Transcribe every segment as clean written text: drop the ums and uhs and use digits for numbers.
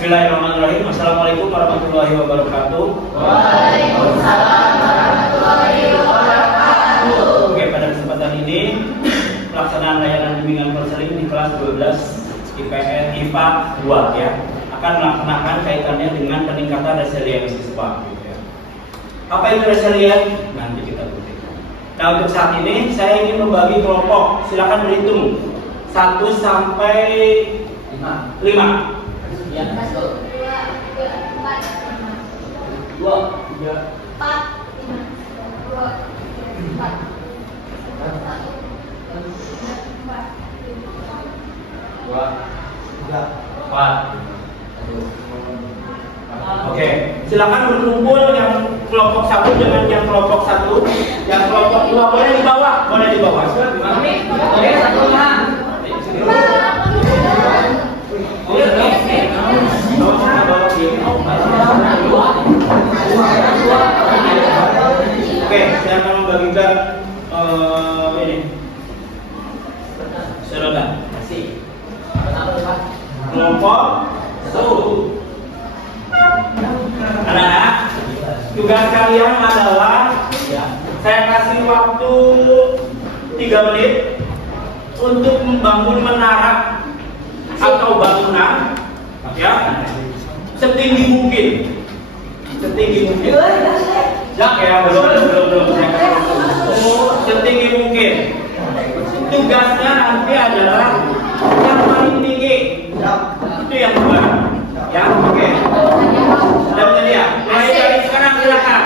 Bismillahirrahmanirrahim. Assalamualaikum warahmatullahi wabarakatuh. Waalaikumsalam warahmatullahi wabarakatuh. Oke, pada kesempatan ini pelaksanaan layanan bimbingan konseling di kelas 12 IPS IPA 2 ya akan melaksanakan kaitannya dengan peningkatan resiliensi siswa. Apa itu resilient? Nanti kita buktikan. Nah, untuk saat ini saya ingin membagi kelompok. Silakan berhitung 1 sampai 5. Ya, 1, 2, 3, 4, 5. 2, 3, 4, 5. 2, 4. 1, 2, 3, 4. Oke, silakan berkumpul yang kelompok 1 dengan yang kelompok 1. Yang kelompok 2 boleh di bawah, boleh di bawah. Gimana nih? Boleh 1 lah. Oke, saya akan membagikan ini. Saudara, kelompok 1. Anak-anak, tugas kalian adalah saya kasih waktu 3 menit untuk membangun menara atau bangunan ya setinggi mungkin. Ya belum setinggi mungkin. Tugasnya nanti adalah yang paling tinggi. Itu yang kedua. Ya, oke. Sudah bersedia? Mulai dari sekarang silakan.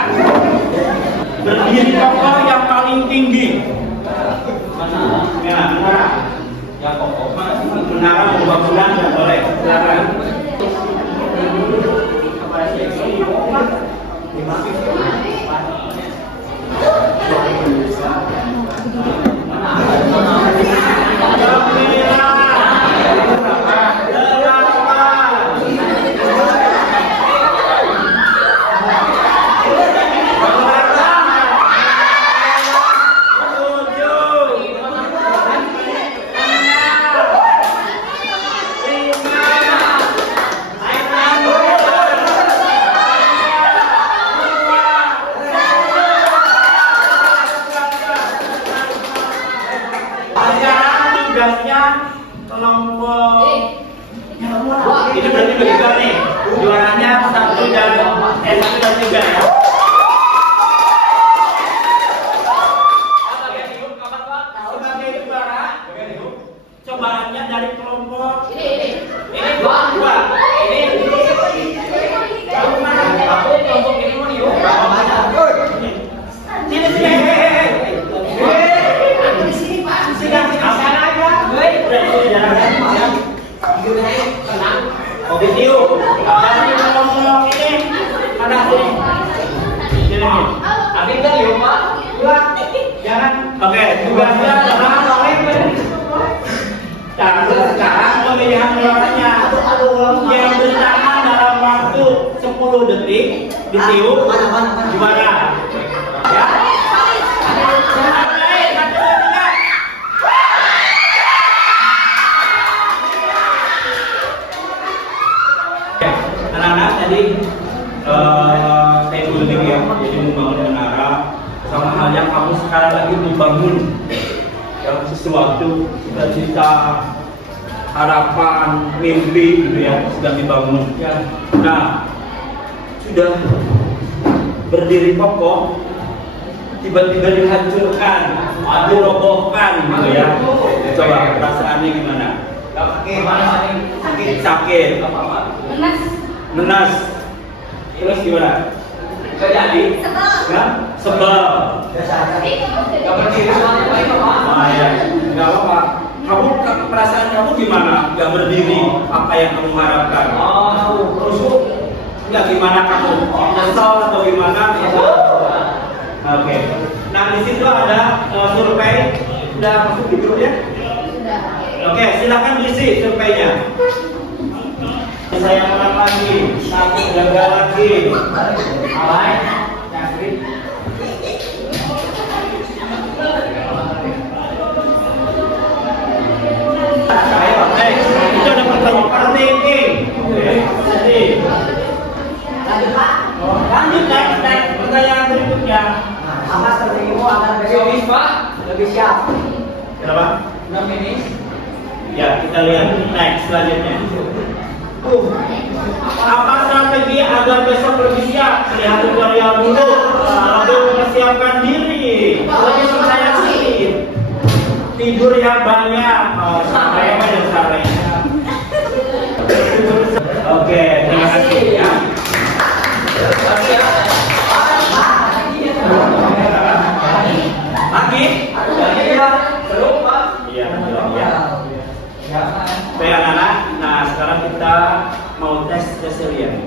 Berdiri kokoh yang paling tinggi. Ya, menara. Yang kokoh. Menara bangunan nggak boleh. Silakan. Tugasnya kelompok ini berarti bagi nih juaranya 1 dan 3 ya. Sebagai juara cobaannya dari kelompok ini 2 Video dari kelompok ini ada sini. Abis tadi Pak. Jangan. Oke, tugasnya adalah sekarang pemilihan juaranya yang bertahan dalam waktu 10 detik ditiup juara. Ya. Anak-anak tadi saya dulu ya, jadi membangun menara sama halnya kamu sekarang lagi membangun yang sesuatu cita-cita, harapan, mimpi gitu ya sedang dibangun. Nah, sudah berdiri kokoh, tiba-tiba dihancurkan, dirobohkan gitu ya. Coba perasaannya gimana? Sakit. Menas. Terus gimana? Jadi? Sebel. Gak apa-apa. Kamu perasaan kamu gimana? Gak berdiri apa yang kamu harapkan? Rusuk? Enggak, gimana kamu? Kesal atau gimana? Oke. Nah, di situ ada survei. Sudah masuk di grup ya? Oke, silakan diisi surveinya. Saya ulang lagi, satu gagal lagi. Alright, ayo, itu ada pertanyaan overthinking. Lebih siap. Kenapa? Udah finish. Ya, kita lihat next selanjutnya. Apa strategi agar besok lebih siap? Lihat tutorial dulu, lalu mempersiapkan diri. Saya sih tidur yang banyak. Sampai banyak caranya. Oke, terima kasih ya. Lagi? Iya, ya. Oke anak-anak, nah sekarang kita mau tes resilient.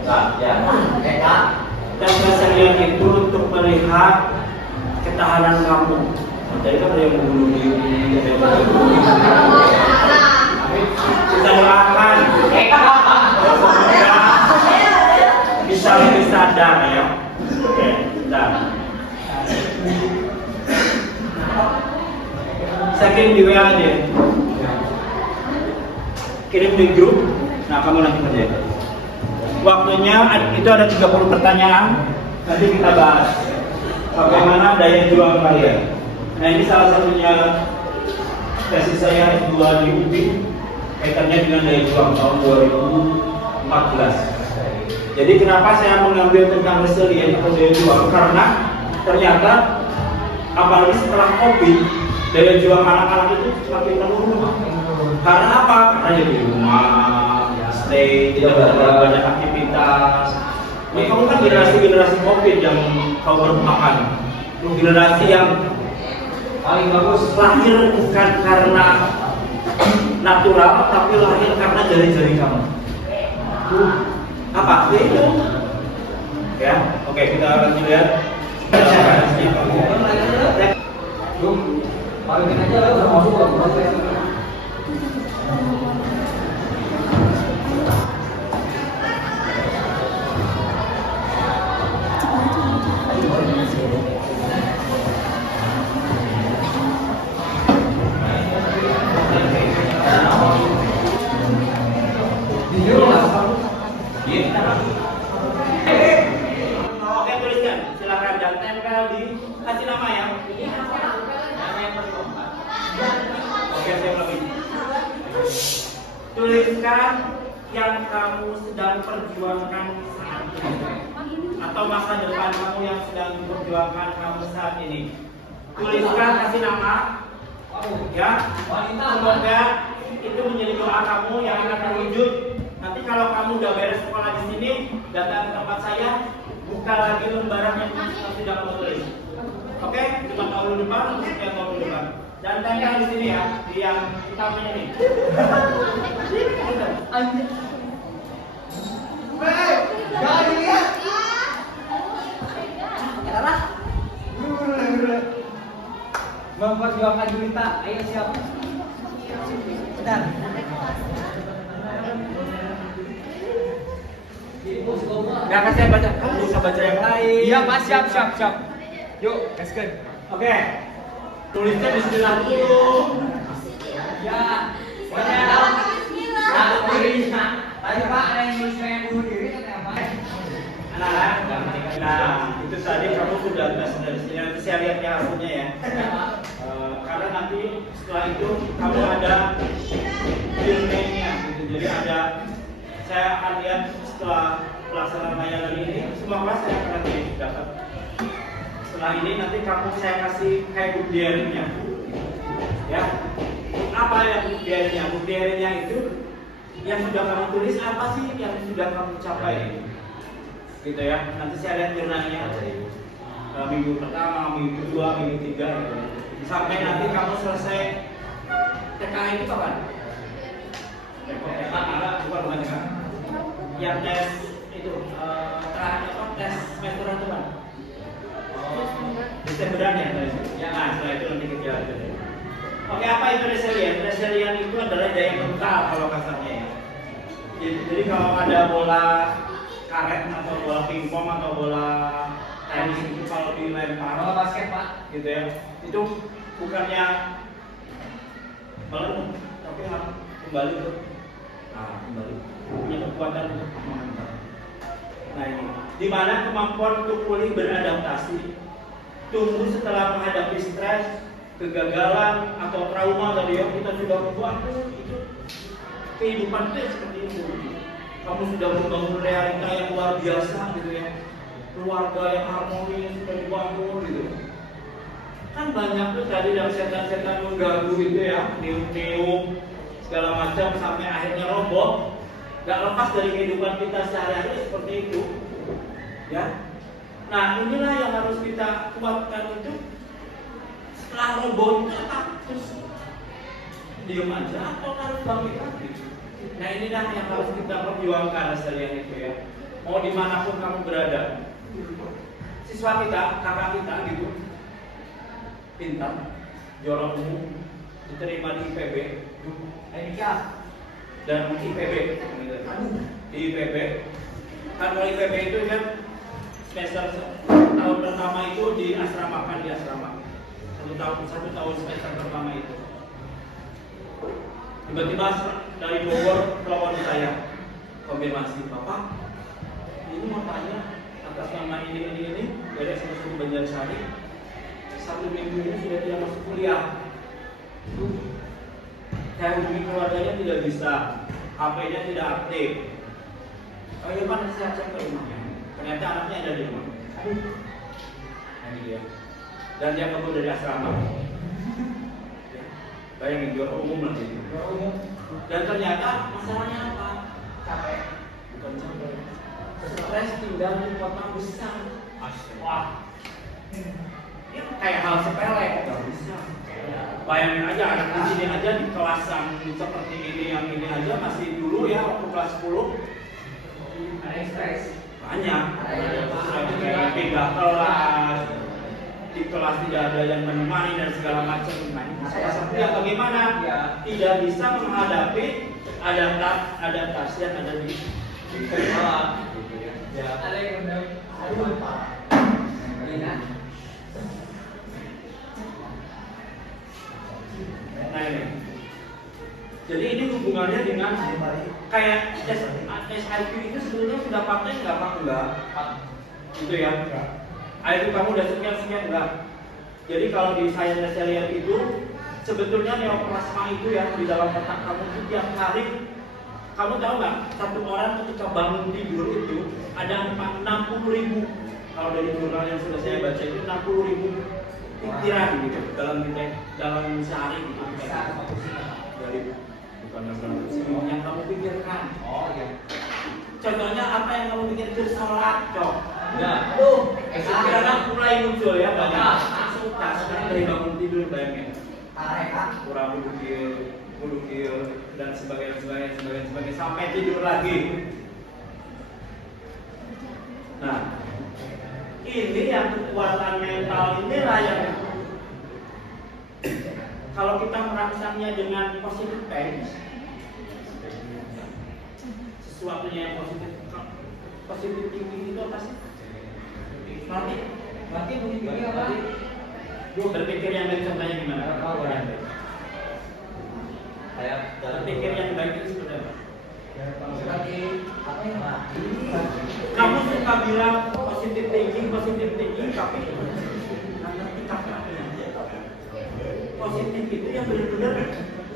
Tes resilient itu untuk melihat ketahanan kamu. Tadi kan ada yang membunuh diri, ada yang kita doakan semoga bisa lebih sadar ya. Oke, bentar. Saya kirim di WA aja. Kirim di grup. Nah, kamu nanti kerjain. Waktunya itu ada 30 pertanyaan. Nanti kita bahas bagaimana daya juang kalian. Nah, ini salah satunya tesis saya S2 di UPI, kaitannya dengan daya juang tahun 2014. Jadi kenapa saya mengambil tentang resilient atau daya juang? Karena ternyata apalagi setelah COVID, daya juang anak-anak itu semakin menurun. Karena apa? Karena di rumah, stay, tidak banyak aktivitas. Ini kamu kan generasi COVID yang kau merupakan generasi yang paling bagus, lahir bukan karena natural, tapi lahir karena jari-jari kamu. Apa? Itu. Ya, oke, kita akan lihat. Balikin aja lah, udah masuk lah. Oke, tuliskan. Silakan dan tempel di kasih nama ya. Oke, saya ulangi. Tuliskan yang kamu sedang perjuangkan saat ini, atau masa depan kamu yang sedang diperjuangkan kamu saat ini. Tuliskan, kasih nama. Ya, semoga itu menjadi doa kamu yang akan terwujud. Nanti kalau kamu udah beres sekolah di sini, datang ke tempat saya, buka lagi lembaran yang sudah kamu tulis. Oke, cuma tahun depan, sekian tahun depan. Dan tempel di sini ya, di yang utamanya ini. Jangan dilihat. Memperjuangkan Julita, ayo siap. Bentar. Gak kasih yang baca, kamu bisa baca yang lain. Iya Pak, siap. Yuk, gaskan. Oke, tulisnya bismillah dulu. Ya, tadi Pak ada yang nulis pengen bunuh diri atau apa? Anak-anak, nah itu tadi kamu sudah tes dari sini. Nanti saya lihatnya hasilnya ya. Karena nanti setelah itu kamu ada filmnya, gitu. Jadi ada, saya akan lihat setelah pelaksanaan layanan ini semua kelas saya akan nanti dapat. Setelah ini nanti kamu saya kasih kayak book diary-nya, ya. Apa yang book diary-nya? Book diary-nya itu yang sudah kamu tulis apa sih yang sudah kamu capai, gitu ya. Nanti saya lihat jurnalnya minggu pertama, minggu kedua, minggu ketiga, gitu. Sampai nanti kamu selesai TKA itu kapan? Bukan TKA. Yang tes itu terakhir apa? Tes semester itu kan? Desemberan ya? Ya, nah setelah itu nanti kita jalan. Oke, apa itu resilient? Resilient itu adalah daya mental kalau kasarnya ya. Jadi kalau ada bola karet atau bola pingpong atau bola tenis itu kalau dilempar, Bola basket Pak, gitu ya, itu bukannya melempar, tapi kembali ke kembali punya kekuatan untuk menghantar. Nah ini, di mana kemampuan untuk pulih beradaptasi, tumbuh setelah menghadapi stres, kegagalan atau trauma tadi ya, kita sudah membuat itu kehidupan itu seperti itu. Kamu sudah membangun realita yang luar biasa gitu ya, keluarga yang harmonis sudah dibangun gitu. Kan banyak tuh tadi yang setan-setan mengganggu gitu ya, niup-niup segala macam sampai akhirnya roboh. Gak lepas dari kehidupan kita sehari-hari seperti itu, ya. Nah inilah yang harus kita kuatkan itu. Setelah roboh itu apa? Terus diam aja atau harus bangkit lagi? Nah inilah yang harus kita perjuangkan sekalian itu ya. Mau dimanapun kamu berada, siswa kita, kakak kita gitu, pintar, juara umum, diterima di IPB, dan IPB, di IPB. Kan kalau IPB itu kan semester tahun pertama itu diasramakan di asrama. Satu tahun semester pertama itu. Tiba-tiba dari Bogor telepon saya, konfirmasi, Bapak, ini mau tanya atas nama ini, dari semester Banjarsari, 1 minggu ini sudah tidak masuk kuliah. Saya hubungi keluarganya tidak bisa, HP-nya tidak aktif. Oh iya Pak, saya cek ke rumahnya. Ternyata anaknya ada di rumah. Ini dia. Dan dia kabur dari asrama. Bayangin juara umum lagi. Dan ternyata masalahnya apa? Capek. Bukan capek. Stres tinggal di kota besar. Wah. Ini kayak hal sepele. Gak bisa. Bayangin aja anak di sini aja di kelas yang seperti ini, yang ini aja masih dulu ya waktu kelas 10. Ada stres. Banyak. Ada beda kelas. Di kelas tidak ada yang menemani dan segala macam. Nah, salah satunya bagaimana tidak bisa menghadapi adaptasi yang ada di sekolah. Ada yang nah ini. Jadi ini hubungannya dengan kayak SIQ itu sebetulnya sudah pakai nggak Pak? Enggak. Itu ya. IQ kamu udah sekian enggak. Jadi kalau di science resilient itu sebetulnya neoplasma itu ya di dalam otak kamu itu tiap hari, kamu tahu nggak, satu orang ketika bangun tidur itu ada 60.000, kalau dari jurnal yang sudah saya baca itu 60.000 pikiran gitu dalam sehari gitu. Dari bukan yang kamu pikirkan. Oh iya. Contohnya apa yang kamu pikir itu sholat, cok. Ya, pikiran mulai muncul ya banyak. Langsung tas dari bangun tidur bayangin. Kurang berpikir dan sebagainya sampai tidur lagi. Nah, ini yang kekuatan mental inilah yang kalau kita merangsangnya dengan positive things, sesuatunya yang positif thinking itu apa sih? Berarti begini apa? Berpikir yang baik contohnya gimana? Berpikir yang baik itu seperti apa? Kamu suka bilang positif thinking, tapi positif itu yang benar-benar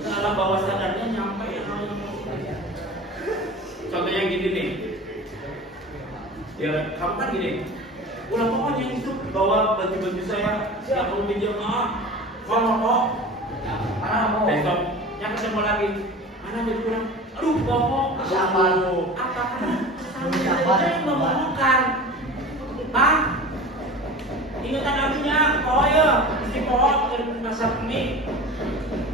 alam bawah sadarnya nyampe hal yang positif. Contohnya gini nih, ya kamu kan gini, ulah pokoknya itu bawa baju-baju saya, siap mau pinjam kalau kok, besok yang ketemu lagi, mana baju kurang, aduh bohong, apa kan? Saya yang ngomongkan, ingatan abinya, oh ya, si pohon pasar ini,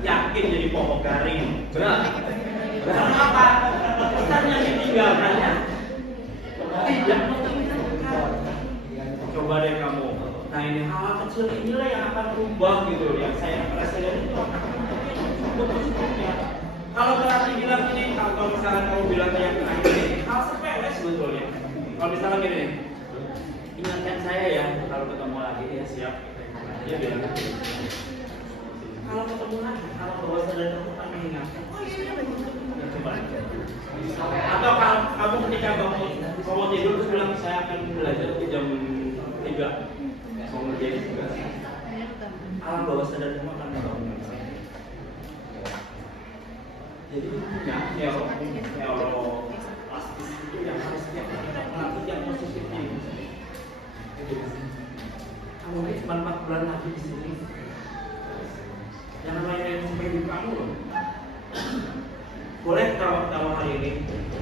yakin jadi pohon garing, benar? Karena apa? Pesan yang ditinggalkannya tidak mengingatkan. Coba deh kamu. Nah ini hal kecil inilah yang akan berubah gitu. Yang saya merasa dari itu positifnya. Kalau berarti bilang ini, kalau misalkan kamu bilang yang terakhir ini, hal sepele sebetulnya. Kalau misalkan gini, ingatkan saya ya kalau ketemu lagi ya siap. Dia bilang. Kalau ketemu lagi, kalau bawa sadar kamu akan mengingatkan. Oh iya begitu. Coba. Atau kalau kamu ketika kamu tidur terus bilang saya akan belajar di jam 3 mau ngerjain tugas. alam bawah sadar kamu akan terbangun. Jadi intinya neuroplastis itu yang harus kita melatih yang positifnya itu. Kamu ini cuma 4 bulan lagi di sini. Jangan main sampai hidup kamu loh. Boleh tahu hari ini,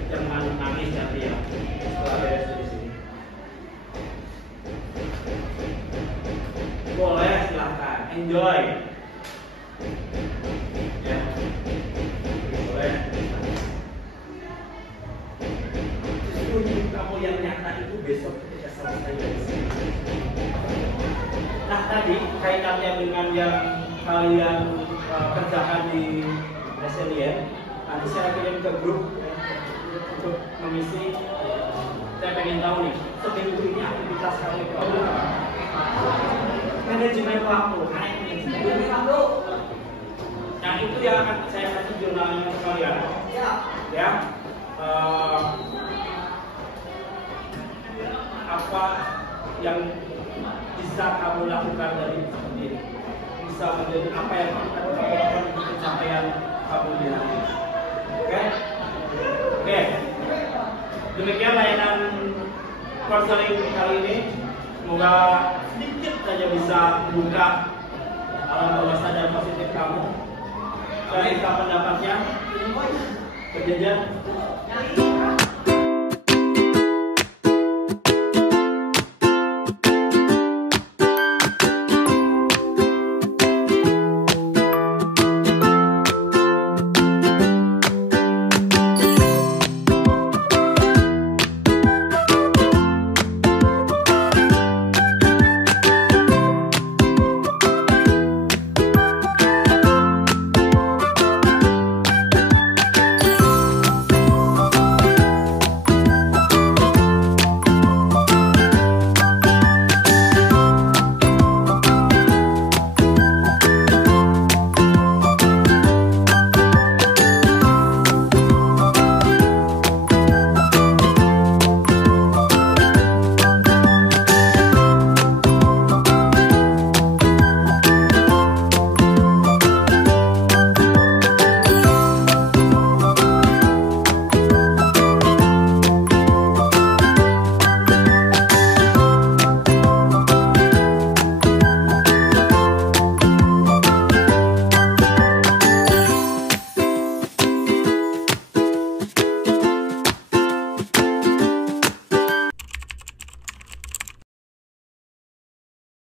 jangan nangis nanti ya setelah beres di sini. Boleh, silahkan, enjoy. Ya, boleh. Justru hidup kamu yang nyata itu besok ketika selesai dari sini. Nah tadi kaitannya dengan yang kalian kerjakan di resilient, nanti saya kirim ke grup untuk mengisi. Saya pengen tahu nih, seminggu ini aktivitas kamu itu apa? Manajemen waktu, manajemen waktu. Nah itu yang akan saya kasih jurnalnya ke kalian. Ya. Apa yang bisa kamu lakukan dari ini? Bisa menjadi apa yang akan kamu lakukan untuk pencapaian kamu di hari ini? Oke. Demikian layanan konseling kali ini. Semoga sedikit saja bisa membuka alam bawah sadar positif kamu. Saya minta pendapatnya. Berjajan.